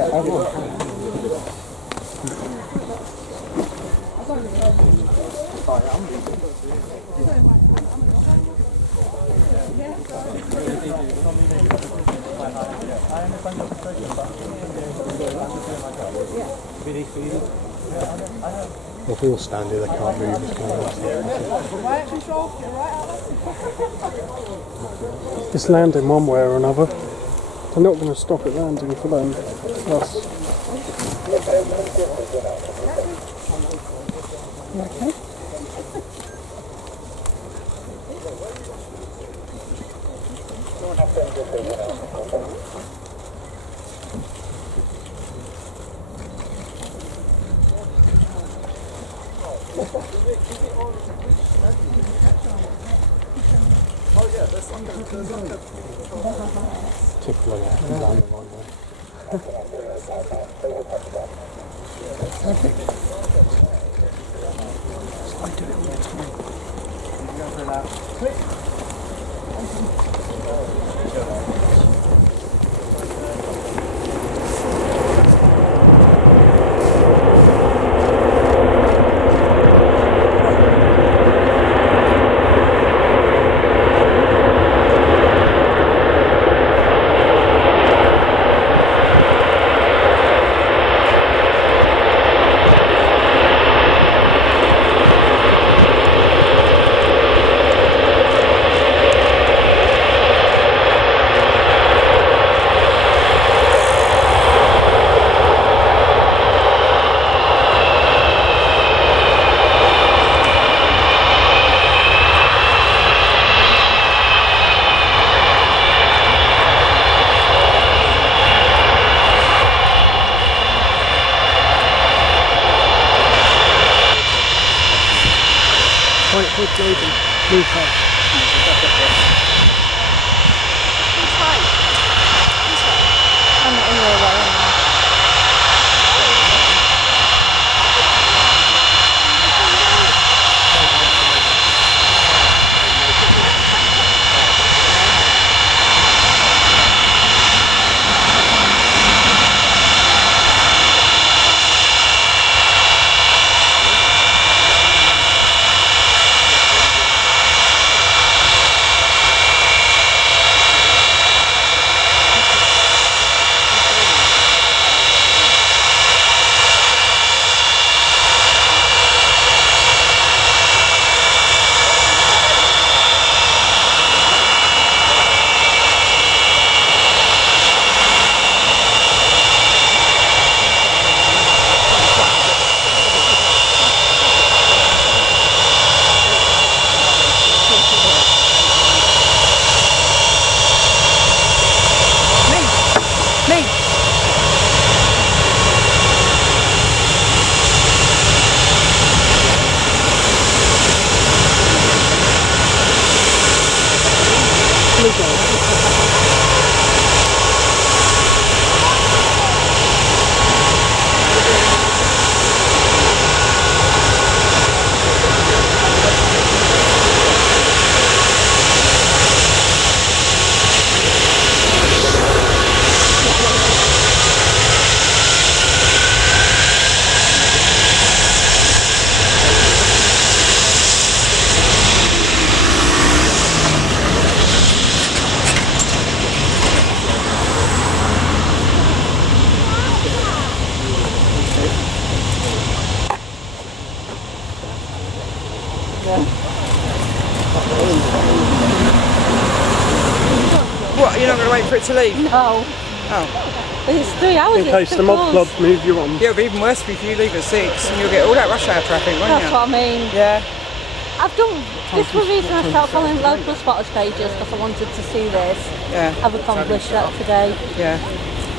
Well, if we all stand here, they can't move. It's landing one way or another. They're not going to stop it landing for them. Us. Okay. Tickling it down the line there. Perfect. So I do it all the time. Click. Blue car. I'm not anywhere well now. What, you're not going to wait for it to leave? No. Oh. It's 3 hours. In case the mob club move you on. Yeah, it'll be even worse if you leave at 6 and you'll get all that rush hour traffic, won't you? That's what I mean. Yeah. I've done, this was the reason I started following local spotters pages, because I wanted to see this. Yeah. I've accomplished that today. Yeah.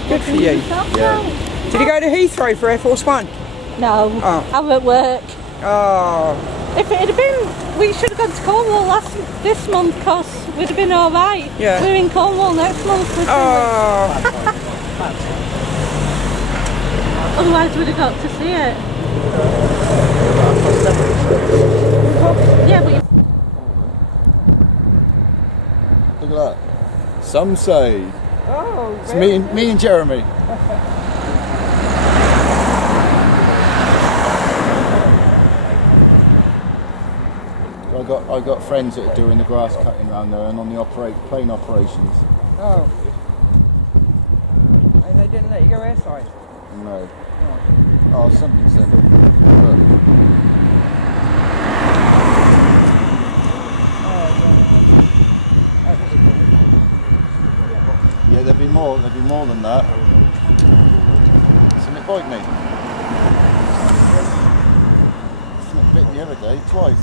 Good for you. Yeah. Did you go to Heathrow for Air Force One? No. Oh. I'm at work. Oh. If it had been, we should have gone to Cornwall this month, because we'd have been alright. Yeah. We're in Cornwall next month. Oh. Otherwise we'd have got to see it. Yeah, but look at that. Some say. Oh, It's me and Jeremy. I got friends that are doing the grass cutting around there and on the plane operations. Oh. And they didn't let you go airside? No. Oh, something said it. Look. Yeah, there'd be more than that. Something bite me. Something bit the other day, twice.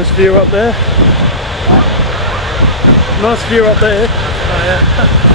Nice view up there. Nice view up there. Oh yeah.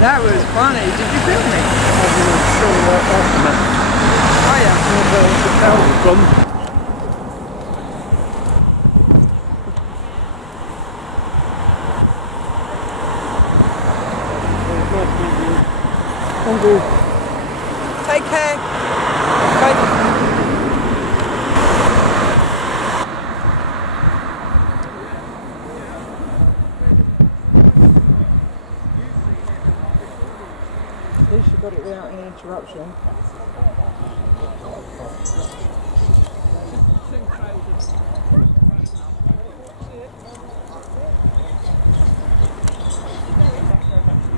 That was funny. Did you film me? Oh yeah. Take care. Bye. At least you got it without any interruption.